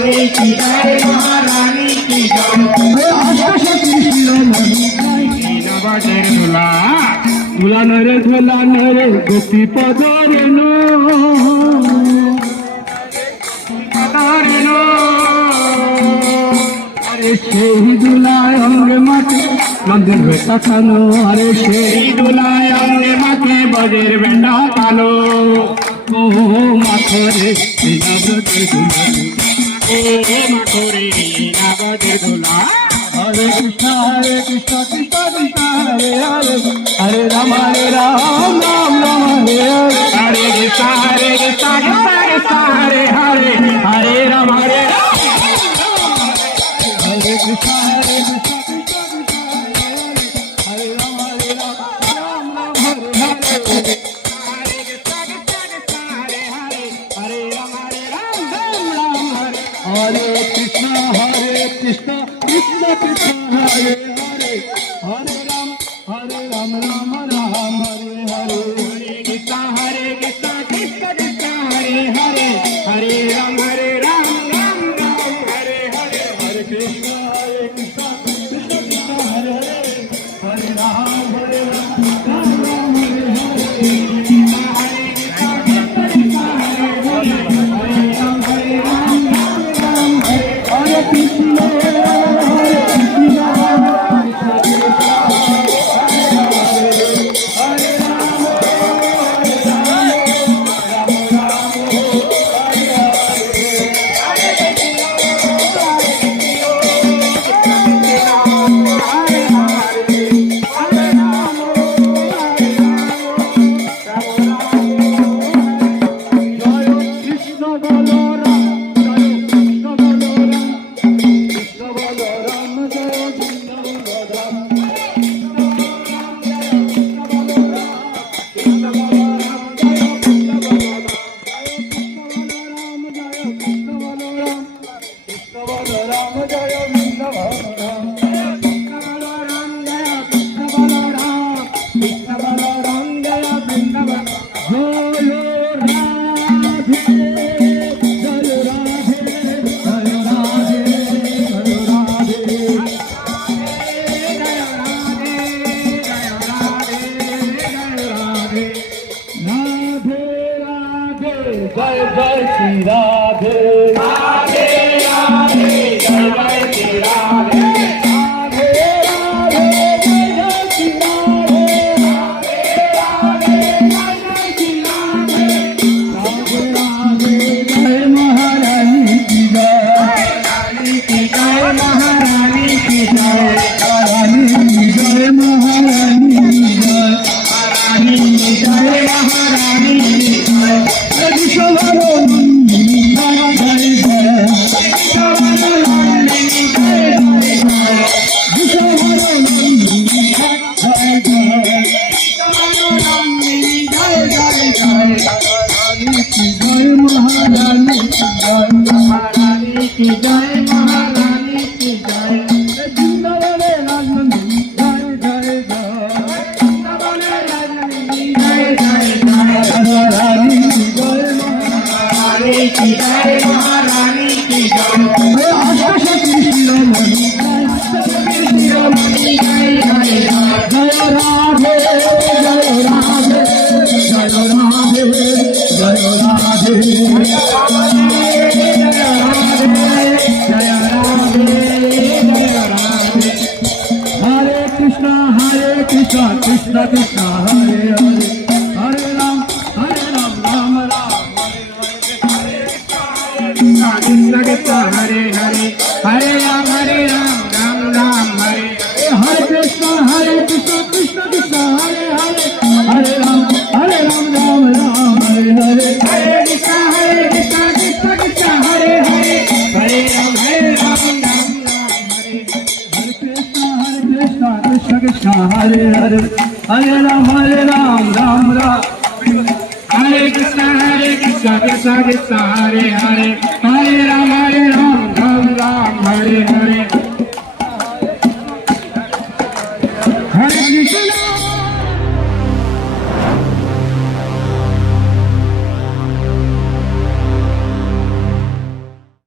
महारानी की जय महारानी की जय नवाजेर झोला झोला नरे गोपी पदरेनो अरे সেই দুলায় অঙ্গে মাকে মন্দির বেটা খানো আরে সেই দুলায় অঙ্গে মাকে বজের বেটা খানো ও মাথরে নবদের দুলা ও মাথরে নবদের দুলা হরে কৃষ্ণ কৃষ্ণ কৃষ্ণ হরে হরে হরে রাম রাম রাম হরে হরে হরে কৃষ্ণ কৃষ্ণ হরে হরে হরে রাম হরে রাম हरे कृष्णा हरे राम राम राम हरे हरे हरे हरे राम राम राम हरे कृष्णा कृष्ण कृष्ण हरे हरे हरे राम राम राम हरे हरे हरे कृष्णा कृष्ण कृष्ण हरे हरे हरे राम राम राम हरे हरे हरे कृष्ण जय जय श्री राधे राधे राधे जय जय श्री राधे राधे राधे जय जय श्री राधे राधे राधे जय जय श्री राधे राधे राधे जय महारानी की जय रानी की जय महारानी की जय रानी की जय महारानी की जय रानी की जय महारानी की जय महारानी की जय महारानी की जय वृंदावने राजनंदी जय जय जय जय जय महारानी की जय महारानी की जय महारानी की जय शिरोमणि शिरोमणि जय जय जय राधे जय राधे जय राधे जय राधे कृष्ण कृष्ण कृष्ण हरे हरे हरे राम राम राम हरे हरे कृष्ण कृष्ण हरे हरे हरे राम राम राम हरे हरे कृष्ण कृष्ण कृष्ण हरे हरे हरे राम राम राम हरे हरे हरे कृष्ण कृष्ण कृष्ण हरे हरे हरे राम राम हरे हरे कृष्ण कृष्ण कृष्ण हरे हरे हरे राम राम राम हरे कृष्ण कृष्ण कृष्ण हरे हरे